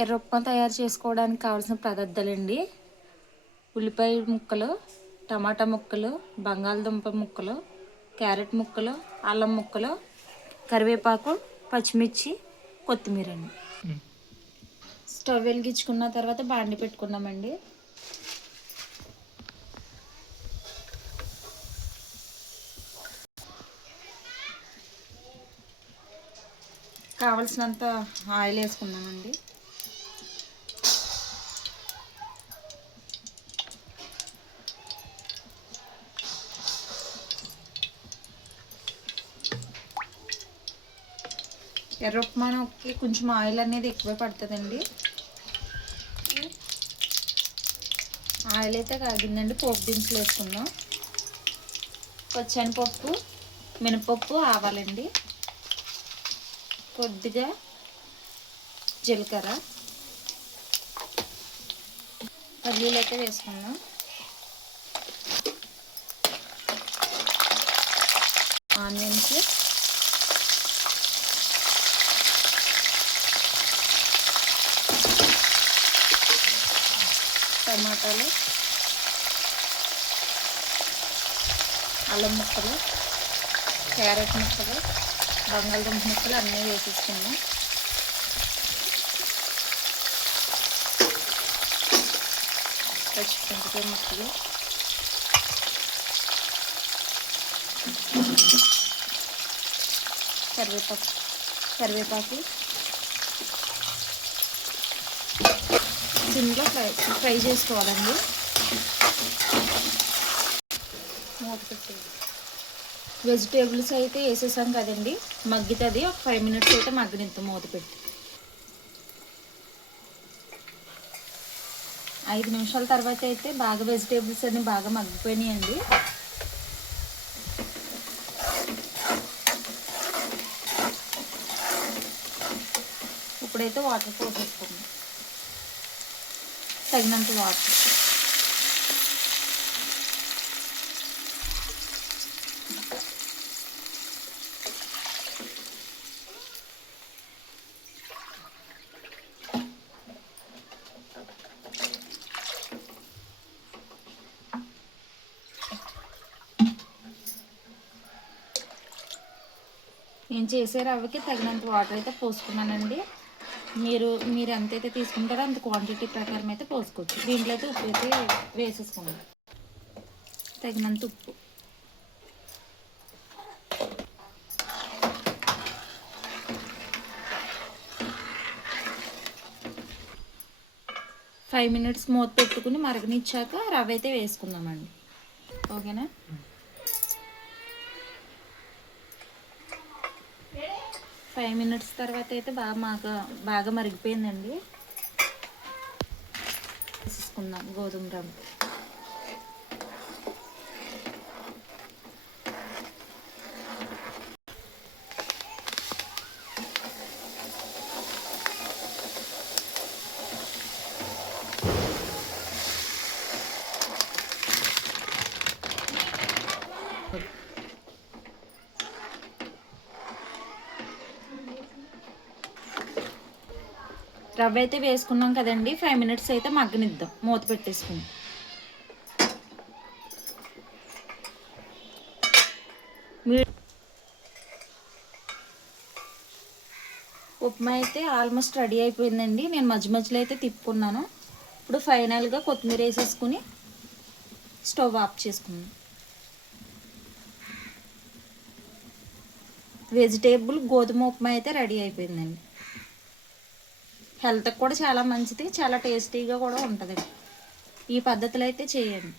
ఎర్ర ఉప్మా తయారు చేసుకోవడానికి కావాల్సిన పదార్థాలండి: ఉల్లిపాయ ముక్కలు, టమాటా ముక్కలు, బంగాళదుంప ముక్కలు, క్యారెట్ ముక్కలు, అల్లం ముక్కలు, కరివేపాకు, పచ్చిమిర్చి, కొత్తిమీర అండి. స్టవ్ వెలిగించుకున్న తర్వాత బాండి పెట్టుకున్నామండి. కావలసినంత ఆయిల్ వేసుకున్నామండి. ఎర్ర ఉప్మాకి కొంచెం ఆయిల్ అనేది ఎక్కువ పడుతుందండి. ఆయిల్ అయితే కాగిందండి. పోపు దినుసులు వేసుకుందాం. పచ్చనిపప్పు, మినపప్పు, ఆవాలండి, కొద్దిగా జీలకర్ర, పల్లీలు అయితే వేసుకుందాం. ఆనియన్స్, టమాటాలు, అల్లం ముక్కలు, క్యారెట్ ముక్కలు, బంగాళదుంప ముక్కలు అన్నీ వేసేసుకున్నాం. పచ్చిమిరపకాయ ముక్కలు, కరివేపాకు సిమ్లో ఫ్రై చేసుకోవాలండి. మూత పెట్టి వెజిటేబుల్స్ అయితే వేసేసాం కదండి, మగ్గుతుంది. ఒక 5 మినిట్స్ అయితే మగ్గనిద్దాం మూత పెట్టి. 5 నిమిషాల తర్వాత అయితే బాగా వెజిటేబుల్స్ అన్నీ బాగా మగ్గిపోయినాయండి. ఇప్పుడైతే వాటర్ పోసేసుకుందాం, తగినంత వాటర్. నేను చేసే రవ్వకి తగినంత వాటర్ అయితే పోసుకున్నానండి. మీరు ఎంతైతే తీసుకుంటారో అంత క్వాంటిటీ ప్రకారం అయితే పోసుకోవచ్చు. దీంట్లో అయితే ఉప్పు అయితే వేసేసుకున్నాం, తగినంత ఉప్పు. ఫైవ్ మినిట్స్ మూత పెట్టుకుని మరగనిచ్చాక రవ్వ అయితే వేసుకుందామండి. ఓకేనా? 5 మినిట్స్ తర్వాత అయితే బాగా మరిగిపోయిందండి. వేసుకుందాం గోధుమ రవ్వ. రవ్వ అయితే వేసుకున్నాం కదండి, 5 మినిట్స్ అయితే మగ్గనిద్దాం మూత పెట్టేసుకుని. ఉప్మా అయితే ఆల్మోస్ట్ రెడీ అయిపోయిందండి. నేను మధ్యలో అయితే తిప్పుకున్నాను. ఇప్పుడు ఫైనల్గా కొత్తిమీర వేసేసుకుని స్టవ్ ఆఫ్ చేసుకున్నాను. వెజిటేబుల్ గోధుమ ఉప్మా అయితే రెడీ అయిపోయిందండి. హెల్త్కి కూడా చాలా మంచిది, చాలా టేస్టీగా కూడా ఉంటుంది. ఈ పద్ధతిలో అయితే చేయండి.